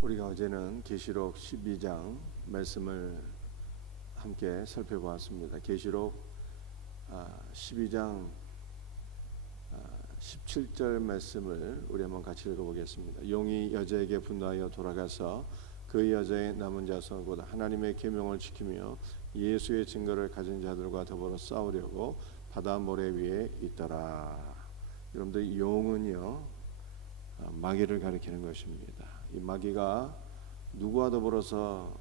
우리가 어제는 계시록 12장 말씀을 함께 살펴보았습니다. 계시록 12장 17절 말씀을 우리 한번 같이 읽어보겠습니다. 용이 여자에게 분노하여 돌아가서 그 여자의 남은 자손 곧 하나님의 계명을 지키며 예수의 증거를 가진 자들과 더불어 싸우려고 바다 모래 위에 있더라. 여러분들, 용은요 마귀를 가리키는 것입니다. 이 마귀가 누구와 더불어서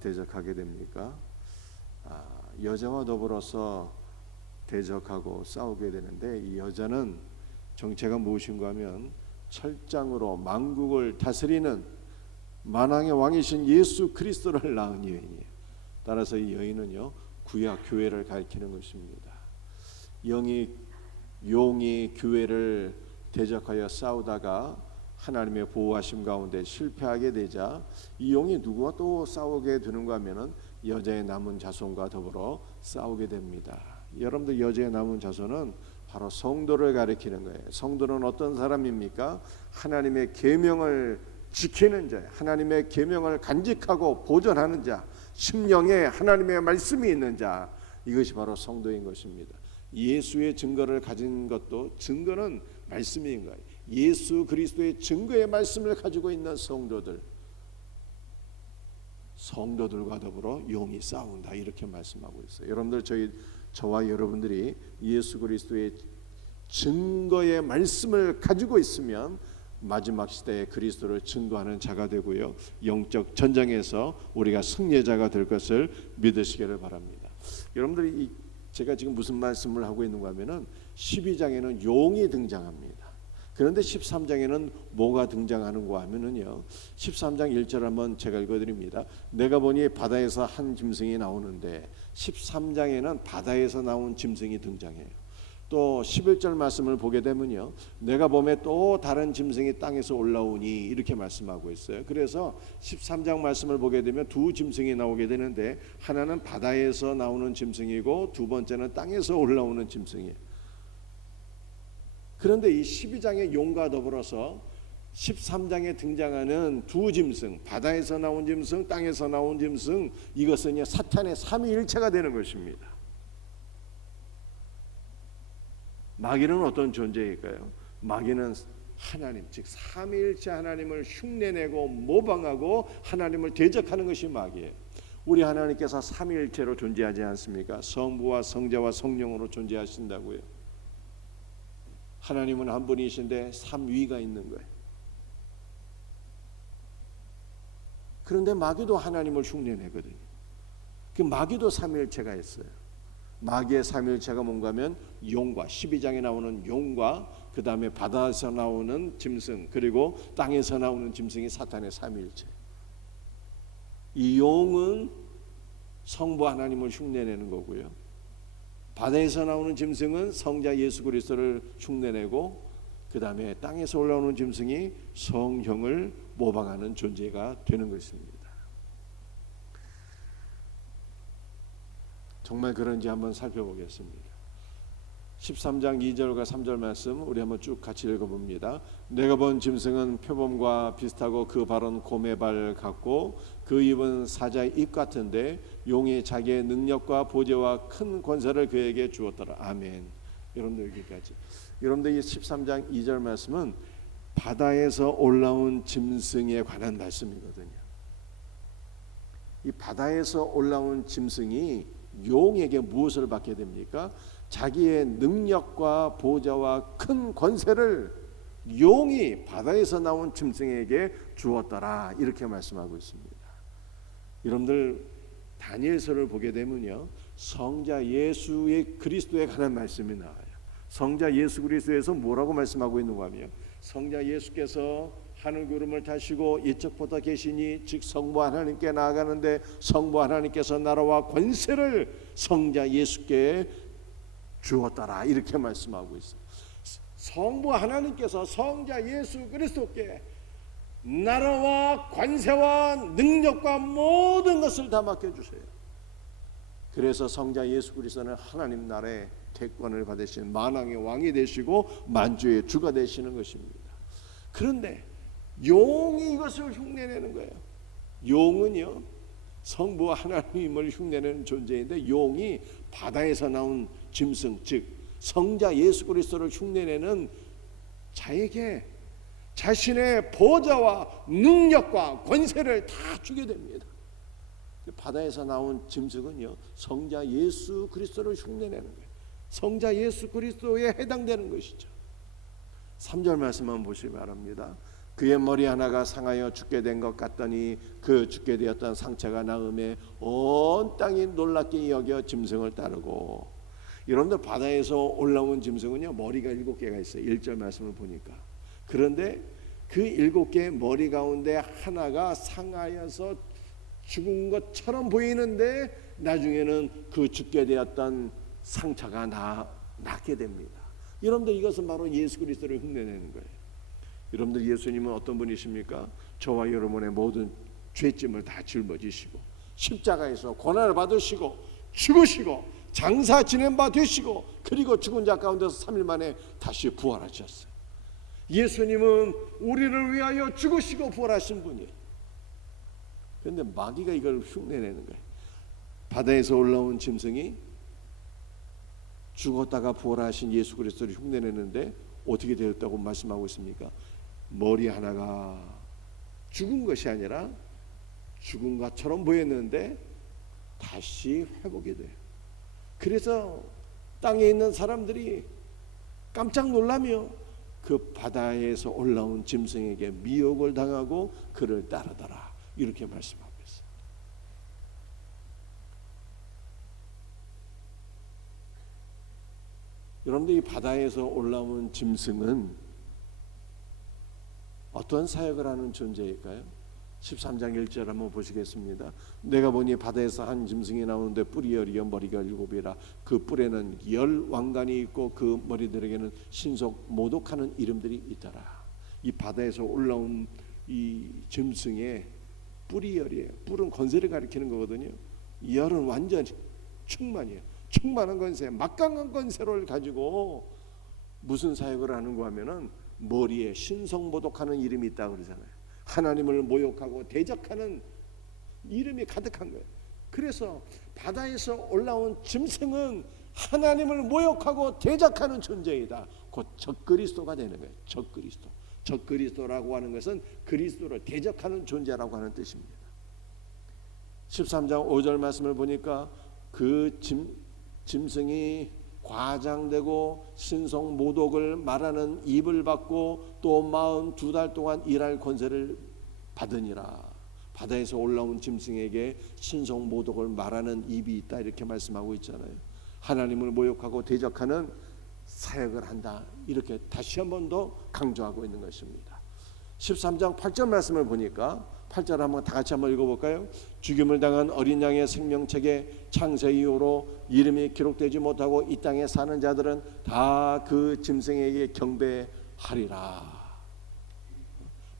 대적하게 됩니까? 여자와 더불어서 대적하고 싸우게 되는데, 이 여자는 정체가 무엇인가 하면 철장으로 만국을 다스리는 만왕의 왕이신 예수 그리스도를 낳은 여인이에요. 따라서 이 여인은요 구약 교회를 가리키는 것입니다. 용이 교회를 대적하여 싸우다가 하나님의 보호하심 가운데 실패하게 되자 이 용이 누구와 또 싸우게 되는가 하면은 여자의 남은 자손과 더불어 싸우게 됩니다. 여러분들, 여자의 남은 자손은 바로 성도를 가리키는 거예요. 성도는 어떤 사람입니까? 하나님의 계명을 지키는 자, 하나님의 계명을 간직하고 보존하는 자, 심령에 하나님의 말씀이 있는 자, 이것이 바로 성도인 것입니다. 예수의 증거를 가진 것도, 증거는 말씀인 거예요. 예수 그리스도의 증거의 말씀을 가지고 있는 성도들과 더불어 용이 싸운다, 이렇게 말씀하고 있어요. 여러분들, 저와 여러분들이 예수 그리스도의 증거의 말씀을 가지고 있으면 마지막 시대에 그리스도를 증거하는 자가 되고요, 영적 전쟁에서 우리가 승리자가 될 것을 믿으시기를 바랍니다. 여러분들이 제가 지금 무슨 말씀을 하고 있는가 하면은 12장에는 용이 등장합니다. 그런데 13장에는 뭐가 등장하는가 하면은요, 13장 1절 한번 제가 읽어드립니다. 내가 보니 바다에서 한 짐승이 나오는데, 13장에는 바다에서 나온 짐승이 등장해요. 또 11절 말씀을 보게 되면요, 내가 보매 또 다른 짐승이 땅에서 올라오니, 이렇게 말씀하고 있어요. 그래서 13장 말씀을 보게 되면 두 짐승이 나오게 되는데, 하나는 바다에서 나오는 짐승이고 두 번째는 땅에서 올라오는 짐승이에요. 그런데 이 12장의 용과 더불어서 13장에 등장하는 두 짐승, 바다에서 나온 짐승, 땅에서 나온 짐승, 이것은 사탄의 삼위일체가 되는 것입니다. 마귀는 어떤 존재일까요? 마귀는 하나님, 즉 삼위일체 하나님을 흉내내고 모방하고 하나님을 대적하는 것이 마귀예요. 우리 하나님께서 삼위일체로 존재하지 않습니까? 성부와 성자와 성령으로 존재하신다고요. 하나님은 한 분이신데 삼위가 있는 거예요. 그런데 마귀도 하나님을 흉내내거든요. 그 마귀도 삼위일체가 있어요. 마귀의 삼위일체가 뭔가 하면 용과, 12장에 나오는 용과, 그 다음에 바다에서 나오는 짐승, 그리고 땅에서 나오는 짐승이 사탄의 삼위일체. 이 용은 성부 하나님을 흉내내는 거고요, 바다에서 나오는 짐승은 성자 예수 그리스도를 흉내내고, 그 다음에 땅에서 올라오는 짐승이 성령을 모방하는 존재가 되는 것입니다. 정말 그런지 한번 살펴보겠습니다. 13장 2절과 3절 말씀 우리 한번 쭉 같이 읽어봅니다. 내가 본 짐승은 표범과 비슷하고 그 발은 곰의 발 같고 그 입은 사자의 입 같은데 용이 자기의 능력과 보좌와 큰 권세를 그에게 주었더라. 아멘. 여러분들, 여기까지. 여러분들, 이 13장 2절 말씀은 바다에서 올라온 짐승에 관한 말씀이거든요. 이 바다에서 올라온 짐승이 용에게 무엇을 받게 됩니까? 자기의 능력과 보좌와 큰 권세를 용이 바다에서 나온 짐승에게 주었더라, 이렇게 말씀하고 있습니다. 여러분들, 다니엘서를 보게 되면요, 성자 예수의 그리스도에 관한 말씀이 나와요. 성자 예수 그리스도에서 뭐라고 말씀하고 있는가 하면, 성자 예수께서 하늘 구름을 타시고 이쪽부터 계시니, 즉 성부 하나님께 나아가는데 성부 하나님께서 나라와 권세를 성자 예수께 주었더라, 이렇게 말씀하고 있어요. 성부 하나님께서 성자 예수 그리스도께 나라와 권세와 능력과 모든 것을 다 맡겨주세요. 그래서 성자 예수 그리스도는 하나님 나라의 대권을 받으신 만왕의 왕이 되시고 만주의 주가 되시는 것입니다. 그런데 용이 이것을 흉내내는 거예요. 용은요, 성부 하나님을 흉내내는 존재인데, 용이 바다에서 나온 짐승, 즉 성자 예수 그리스도를 흉내내는 자에게 자신의 보좌와 능력과 권세를 다 주게 됩니다. 바다에서 나온 짐승은요, 성자 예수 그리스도를 흉내내는 거예요. 성자 예수 그리스도에 해당되는 것이죠. 3절 말씀 한번 보시기 바랍니다. 그의 머리 하나가 상하여 죽게 된 것 같더니 그 죽게 되었던 상처가 나음에 온 땅이 놀랍게 여겨 짐승을 따르고. 여러분들, 바다에서 올라온 짐승은요, 머리가 7개가 있어요. 1절 말씀을 보니까. 그런데 그 7개의 머리 가운데 하나가 상하여서 죽은 것처럼 보이는데 나중에는 그 죽게 되었던 상처가 낫게 됩니다. 여러분들, 이것은 바로 예수 그리스도를 흉내내는 거예요. 여러분들, 예수님은 어떤 분이십니까? 저와 여러분의 모든 죄짐을 다 짊어지시고 십자가에서 고난을 받으시고 죽으시고 장사 지낸 바 되시고, 그리고 죽은 자 가운데서 3일 만에 다시 부활하셨어요. 예수님은 우리를 위하여 죽으시고 부활하신 분이에요. 그런데 마귀가 이걸 흉내내는 거예요. 바다에서 올라온 짐승이 죽었다가 부활하신 예수 그리스도를 흉내내는데 어떻게 되었다고 말씀하고 있습니까? 머리 하나가 죽은 것이 아니라 죽은 것처럼 보였는데 다시 회복이 돼요. 그래서 땅에 있는 사람들이 깜짝 놀라며 그 바다에서 올라온 짐승에게 미혹을 당하고 그를 따르더라, 이렇게 말씀하고 있어요. 여러분들, 이 바다에서 올라온 짐승은 어떤 사역을 하는 존재일까요? 13장 1절 한번 보시겠습니다. 내가 보니 바다에서 한 짐승이 나오는데 뿔이 10이요 머리가 7이라. 그 뿔에는 10 왕관이 있고 그 머리들에게는 신속 모독하는 이름들이 있더라. 이 바다에서 올라온 이 짐승의 뿔이 10이에요. 뿔은 권세를 가리키는 거거든요. 10은 완전 충만이에요. 충만한 권세, 막강한 권세를 가지고 무슨 사역을 하는가 하면은 머리에 신성모독하는 이름이 있다고 그러잖아요. 하나님을 모욕하고 대적하는 이름이 가득한 거예요. 그래서 바다에서 올라온 짐승은 하나님을 모욕하고 대적하는 존재이다. 곧 적그리스도가 되는 거예요. 적그리스도. 적그리스도라고 하는 것은 그리스도를 대적하는 존재라고 하는 뜻입니다. 13장 5절 말씀을 보니까 그 짐승이 과장되고 신성 모독을 말하는 입을 받고 또 42달 동안 일할 권세를 받으니라. 바다에서 올라온 짐승에게 신성 모독을 말하는 입이 있다, 이렇게 말씀하고 있잖아요. 하나님을 모욕하고 대적하는 사역을 한다, 이렇게 다시 한 번 더 강조하고 있는 것입니다. 13장 8절 말씀을 보니까 8절 한번 다 같이 한번 읽어볼까요? 죽임을 당한 어린 양의 생명책에 창세 이후로 이름이 기록되지 못하고 이 땅에 사는 자들은 다 그 짐승에게 경배하리라.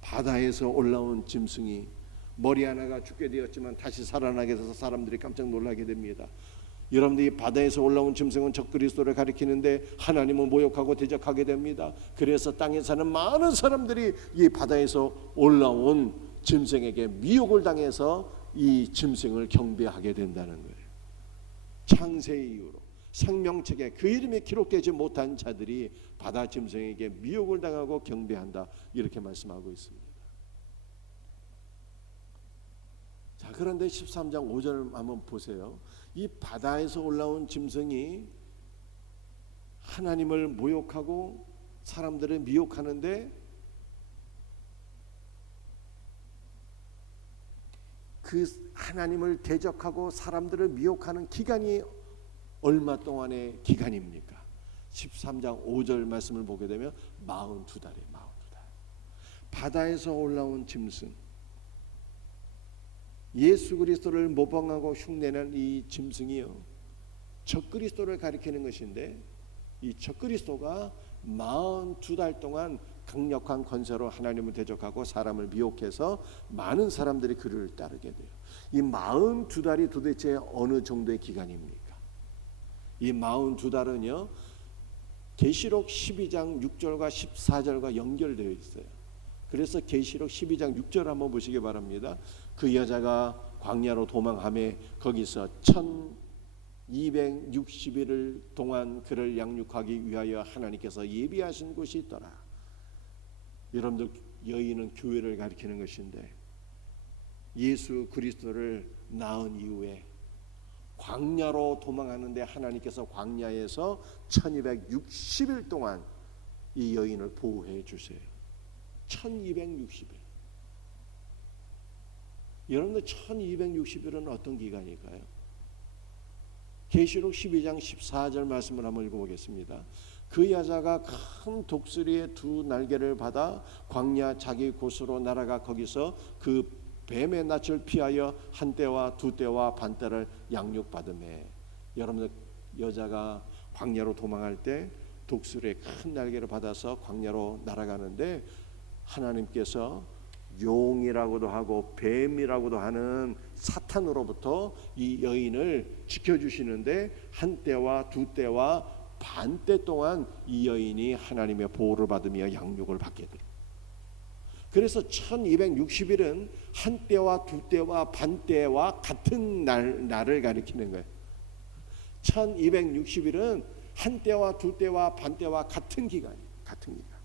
바다에서 올라온 짐승이 머리 하나가 죽게 되었지만 다시 살아나게 돼서 사람들이 깜짝 놀라게 됩니다. 여러분들이 바다에서 올라온 짐승은 적그리스도를 가리키는데 하나님을 모욕하고 대적하게 됩니다. 그래서 땅에 사는 많은 사람들이 이 바다에서 올라온 짐승에게 미혹을 당해서 이 짐승을 경배하게 된다는 거예요. 창세 이후로 생명책에 그 이름이 기록되지 못한 자들이 바다 짐승에게 미혹을 당하고 경배한다, 이렇게 말씀하고 있습니다. 자, 그런데 13장 5절 한번 보세요. 이 바다에서 올라온 짐승이 하나님을 모욕하고 사람들을 미혹하는데 그 하나님을 대적하고 사람들을 미혹하는 기간이 얼마 동안의 기간입니까? 13장 5절 말씀을 보게 되면 42달이에요. 42달. 바다에서 올라온 짐승, 예수 그리스도를 모방하고 흉내낸 이 짐승이요, 적그리스도를 가리키는 것인데 이 적그리스도가 42달 동안 강력한 권세로 하나님을 대적하고 사람을 미혹해서 많은 사람들이 그를 따르게 돼요. 이 42달이 도대체 어느 정도의 기간입니까? 이 42달은요 계시록 12장 6절과 14절과 연결되어 있어요. 그래서 계시록 12장 6절 한번 보시기 바랍니다. 그 여자가 광야로 도망하며 거기서 1260일을 동안 그를 양육하기 위하여 하나님께서 예비하신 곳이 있더라. 여러분들, 여인은 교회를 가리키는 것인데 예수 그리스도를 낳은 이후에 광야로 도망하는데 하나님께서 광야에서 1260일 동안 이 여인을 보호해 주세요. 1260일. 여러분들, 1260일은 어떤 기간일까요? 계시록 12장 14절 말씀을 한번 읽어보겠습니다. 그 여자가 큰 독수리의 두 날개를 받아 광야 자기 곳으로 날아가 거기서 그 뱀의 낯을 피하여 한 때와 두 때와 반 때를 양육받으매. 여러분들, 여자가 광야로 도망할 때 독수리의 큰 날개를 받아서 광야로 날아가는데 하나님께서 용이라고도 하고 뱀이라고도 하는 사탄으로부터 이 여인을 지켜주시는데 한 때와 두 때와 반 때 동안 이 여인이 하나님의 보호를 받으며 양육을 받게 돼요. 그래서 1260일은 한 때와 두 때와 반 때와 같은 날을 가리키는 거예요. 1260일은 한 때와 두 때와 반 때와 같은 기간이에요. 같은 기간.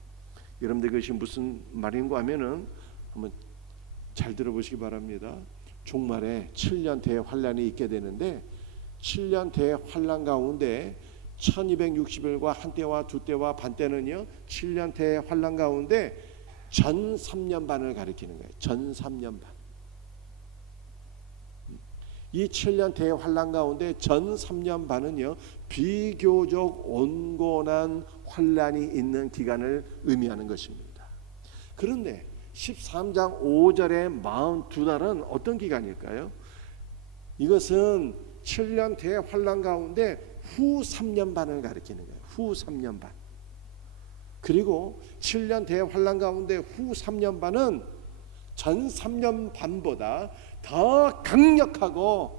여러분들, 그것이 무슨 말인가 하면은 한번 잘 들어보시기 바랍니다. 종말에 7년 대환란이 있게 되는데 7년 대환란 가운데 1260일과 한 때와 두 때와 반 때는요 7년 대환란 가운데 전 3년 반을 가리키는 거예요. 전 3년 반. 이 7년 대환란 가운데 전 3년 반은요 비교적 온건한 환란이 있는 기간을 의미하는 것입니다. 그런데 13장 5절의 42달은 어떤 기간일까요? 이것은 7년 대환란 가운데 후 3년 반을 가리키는 거예요. 후 3년 반. 그리고 7년 대환란 가운데 후 3년 반은 전 3년 반보다 더 강력하고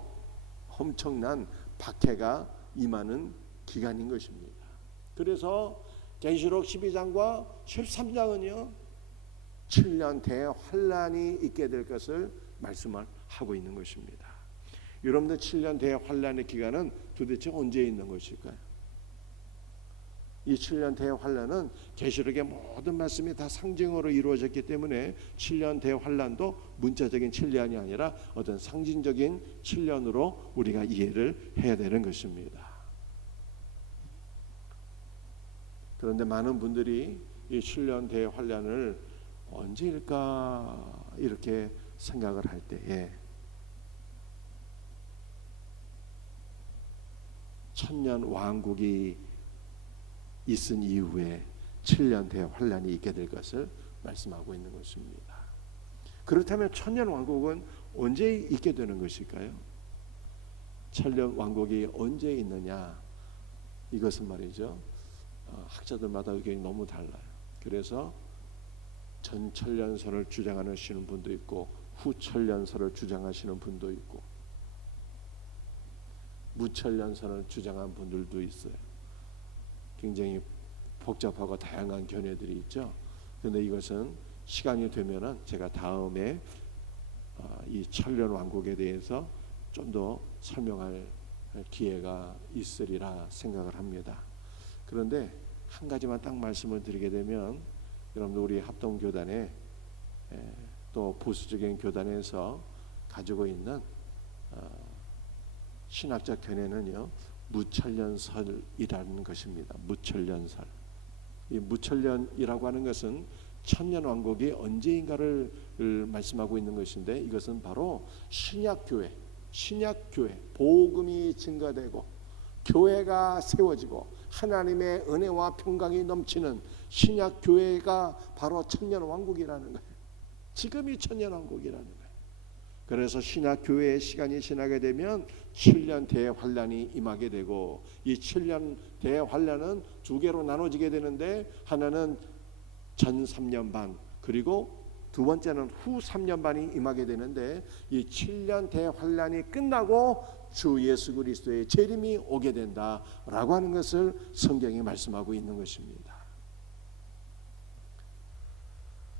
엄청난 박해가 임하는 기간인 것입니다. 그래서 계시록 12장과 13장은요 7년 대환란이 있게 될 것을 말씀을 하고 있는 것입니다. 여러분들, 7년 대환란의 기간은 도대체 언제 있는 것일까요? 이 7년 대환란은 계시록의 모든 말씀이 다 상징으로 이루어졌기 때문에 7년 대환란도 문자적인 7년이 아니라 어떤 상징적인 7년으로 우리가 이해를 해야 되는 것입니다. 그런데 많은 분들이 이 7년 대환란을 언제일까 이렇게 생각을 할 때에 천년 왕국이 있은 이후에 7년 대환란이 있게 될 것을 말씀하고 있는 것입니다. 그렇다면 천년 왕국은 언제 있게 되는 것일까요? 천년 왕국이 언제 있느냐, 이것은 말이죠 학자들마다 의견이 너무 달라요. 그래서 전천년설을 주장하시는 분도 있고 후천년설을 주장하시는 분도 있고 무천년설을 주장하는 분들도 있어요. 굉장히 복잡하고 다양한 견해들이 있죠. 그런데 이것은 시간이 되면은 제가 다음에 이 천년 왕국에 대해서 좀 더 설명할 기회가 있으리라 생각을 합니다. 그런데 한 가지만 딱 말씀을 드리게 되면 여러분들, 우리 합동교단에 또 보수적인 교단에서 가지고 있는 신학적 견해는요 무천년설이라는 것입니다. 무천년설. 이 무천년이라고 하는 것은 천년 왕국이 언제인가를 말씀하고 있는 것인데 이것은 바로 신약교회, 복음이 증가되고 교회가 세워지고 하나님의 은혜와 평강이 넘치는 신약교회가 바로 천년 왕국이라는 거예요. 지금이 천년 왕국이라는 거예요. 그래서 신약교회의 시간이 지나게 되면 7년 대환란이 임하게 되고 이 7년 대환란은 두 개로 나눠지게 되는데 하나는 전 3년 반 그리고 두 번째는 후 3년 반이 임하게 되는데 이 7년 대환란이 끝나고 주 예수 그리스도의 재림이 오게 된다라고 하는 것을 성경이 말씀하고 있는 것입니다.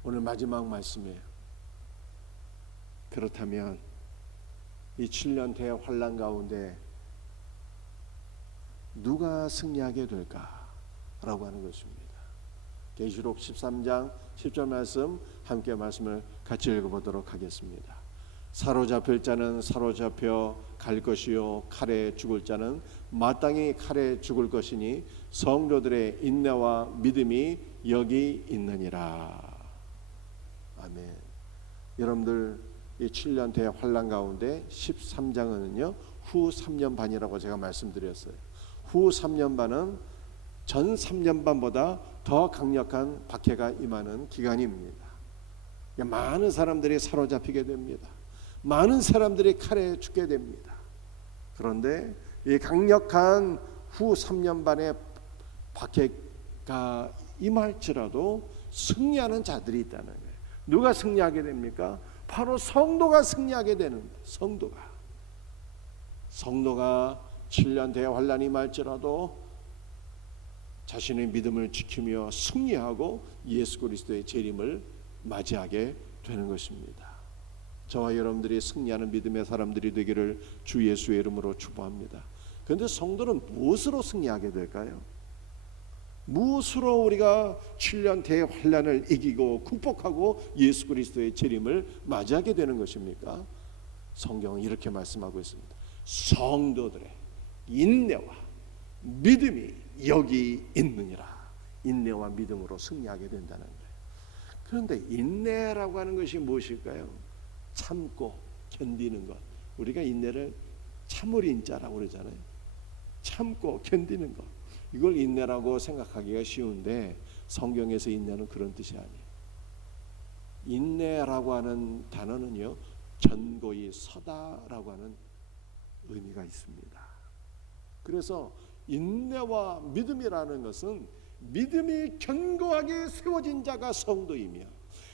오늘 마지막 말씀이에요. 그렇다면 이 7년 대환란 가운데 누가 승리하게 될까라고 하는 것입니다. 계시록 13장 10절 말씀 함께 말씀을 같이 읽어보도록 하겠습니다. 사로잡힐 자는 사로잡혀 갈 것이요 칼에 죽을 자는 마땅히 칼에 죽을 것이니 성도들의 인내와 믿음이 여기 있느니라. 아멘. 여러분들 이 7년 대환란 가운데 13장은요 후 3년 반이라고 제가 말씀드렸어요. 후 3년 반은 전 3년 반보다 더 강력한 박해가 임하는 기간입니다. 많은 사람들이 사로잡히게 됩니다. 많은 사람들이 칼에 죽게 됩니다. 그런데 이 강력한 후 3년 반의 박해가 임할지라도 승리하는 자들이 있다는 거예요. 누가 승리하게 됩니까? 바로 성도가 승리하게 되는 거예요. 성도가 7년 대환란이 임할지라도 자신의 믿음을 지키며 승리하고 예수 그리스도의 재림을 맞이하게 되는 것입니다. 저와 여러분들이 승리하는 믿음의 사람들이 되기를 주 예수의 이름으로 축복합니다. 그런데 성도는 무엇으로 승리하게 될까요? 무엇으로 우리가 7년 대환란을 이기고 극복하고 예수 그리스도의 재림을 맞이하게 되는 것입니까? 성경은 이렇게 말씀하고 있습니다. 성도들의 인내와 믿음이 여기 있느니라. 인내와 믿음으로 승리하게 된다는 거예요. 그런데 인내라고 하는 것이 무엇일까요? 참고 견디는 것. 우리가 인내를 참을 인자라고 그러잖아요. 참고 견디는 것. 이걸 인내라고 생각하기가 쉬운데 성경에서 인내는 그런 뜻이 아니에요. 인내라고 하는 단어는요 견고히 서다라고 하는 의미가 있습니다. 그래서 인내와 믿음이라는 것은 믿음이 견고하게 세워진 자가 성도이며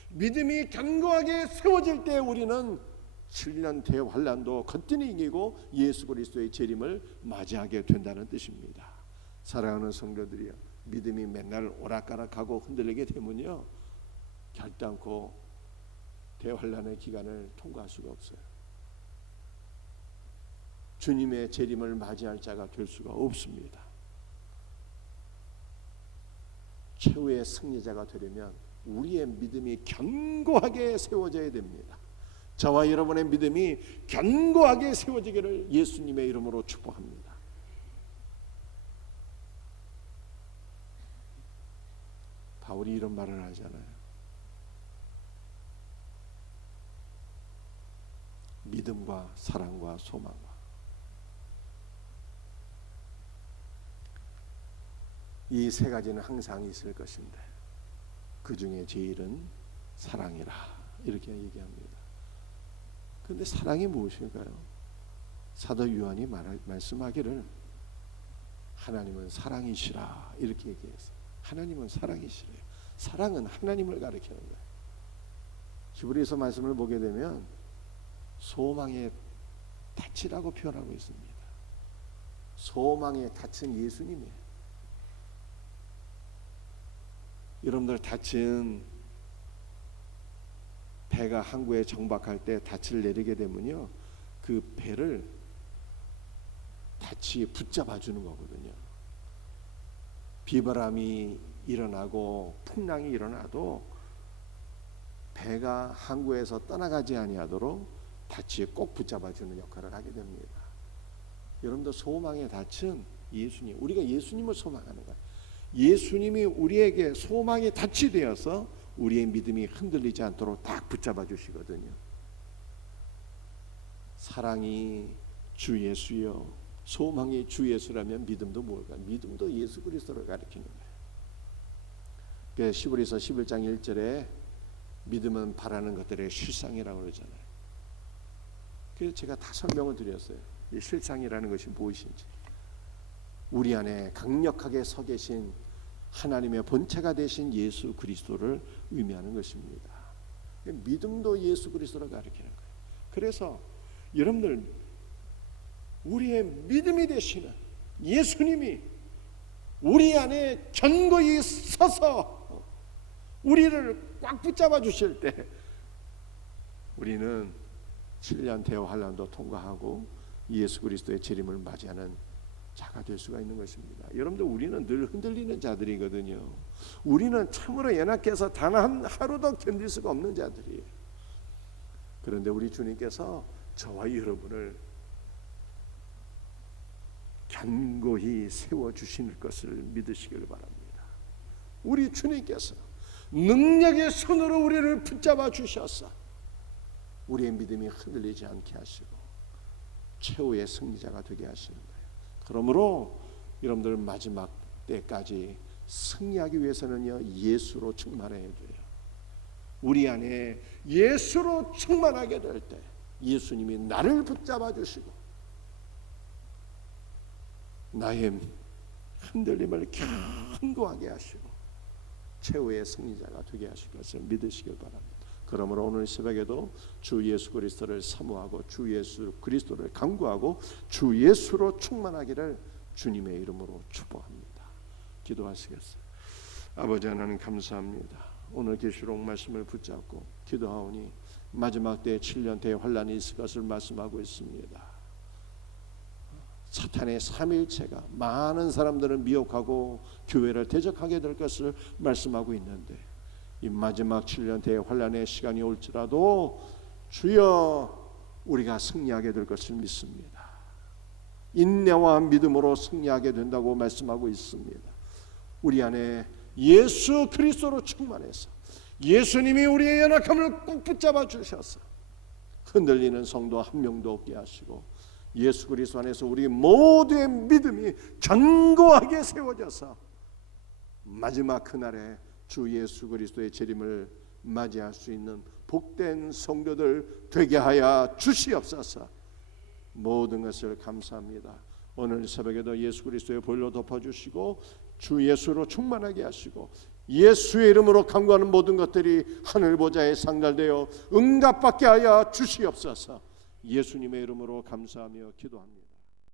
믿음이 견고하게 세워질 때 우리는 7년 대환란도 거뜬히 이기고 예수 그리스도의 재림을 맞이하게 된다는 뜻입니다. 사랑하는 성도들이여, 믿음이 맨날 오락가락하고 흔들리게 되면요 결단코 대환란의 기간을 통과할 수가 없어요. 주님의 재림을 맞이할 자가 될 수가 없습니다. 최후의 승리자가 되려면 우리의 믿음이 견고하게 세워져야 됩니다. 저와 여러분의 믿음이 견고하게 세워지기를 예수님의 이름으로 축복합니다. 바울이 이런 말을 하잖아요. 믿음과 사랑과 소망과 이 세 가지는 항상 있을 것인데 그 중에 제일은 사랑이라 이렇게 얘기합니다. 그런데 사랑이 무엇일까요? 사도 요한이 말씀하기를 하나님은 사랑이시라 이렇게 얘기했어요. 하나님은 사랑이시래요. 사랑은 하나님을 가리키는 거예요. 히브리서 말씀을 보게 되면 소망의 닻이라고 표현하고 있습니다. 소망의 닻은 예수님이에요. 여러분들 닻은 배가 항구에 정박할 때 닻을 내리게 되면요 그 배를 닻이 붙잡아 주는 거거든요. 비바람이 일어나고 풍랑이 일어나도 배가 항구에서 떠나가지 아니하도록 닻이 꼭 붙잡아 주는 역할을 하게 됩니다. 여러분들 소망의 닻은 예수님, 우리가 예수님을 소망하는 거예요. 예수님이 우리에게 소망의 닻이 되어서 우리의 믿음이 흔들리지 않도록 딱 붙잡아 주시거든요. 사랑이 주 예수요, 소망이 주 예수라면 믿음도 뭘까? 믿음도 예수 그리스도를 가리키는 거예요. 시브리서 11장 1절에 믿음은 바라는 것들의 실상이라고 그러잖아요. 그래서 제가 다 설명을 드렸어요. 이 실상이라는 것이 무엇인지. 우리 안에 강력하게 서 계신 하나님의 본체가 되신 예수 그리스도를 의미하는 것입니다. 믿음도 예수 그리스도를 가리키는 거예요. 그래서 여러분들 우리의 믿음이 되시는 예수님이 우리 안에 견고히 서서 우리를 꽉 붙잡아 주실 때 우리는 7년 대환란도 통과하고 예수 그리스도의 재림을 맞이하는 자가 될 수가 있는 것입니다. 여러분들, 우리는 늘 흔들리는 자들이거든요. 우리는 참으로 연약해서 단 한 하루도 견딜 수가 없는 자들이에요. 그런데 우리 주님께서 저와 여러분을 견고히 세워주실 것을 믿으시길 바랍니다. 우리 주님께서 능력의 손으로 우리를 붙잡아 주셔서 우리의 믿음이 흔들리지 않게 하시고 최후의 승리자가 되게 하시는 거예요. 그러므로 여러분들 마지막 때까지 승리하기 위해서는요, 예수로 충만해야 돼요. 우리 안에 예수로 충만하게 될 때 예수님이 나를 붙잡아 주시고 나의 흔들림을 견고하게 하시고 최후의 승리자가 되게 하실 것을 믿으시길 바랍니다. 그러므로 오늘 새벽에도 주 예수 그리스도를 사모하고 주 예수 그리스도를 간구하고 주 예수로 충만하기를 주님의 이름으로 축복합니다. 기도하시겠어요? 아버지 하나님, 감사합니다. 오늘 계시록 말씀을 붙잡고 기도하오니 마지막 때에 7년 대환란이 있을 것을 말씀하고 있습니다. 사탄의 삼일체가 많은 사람들을 미혹하고 교회를 대적하게 될 것을 말씀하고 있는데, 이 마지막 7년 대환란의 시간이 올지라도 주여 우리가 승리하게 될 것을 믿습니다. 인내와 믿음으로 승리하게 된다고 말씀하고 있습니다. 우리 안에 예수 그리스도로 충만해서 예수님이 우리의 연약함을 꼭 붙잡아 주셔서 흔들리는 성도 한 명도 없게 하시고 예수 그리스도 안에서 우리 모두의 믿음이 견고하게 세워져서 마지막 그날에 주 예수 그리스도의 재림을 맞이할 수 있는 복된 성도들 되게 하여 주시옵소서. 모든 것을 감사합니다. 오늘 새벽에도 예수 그리스도의 보혈로 덮어주시고 주 예수로 충만하게 하시고 예수의 이름으로 간구하는 모든 것들이 하늘 보좌에 상달되어 응답받게 하여 주시옵소서. 예수님의 이름으로 감사하며 기도합니다.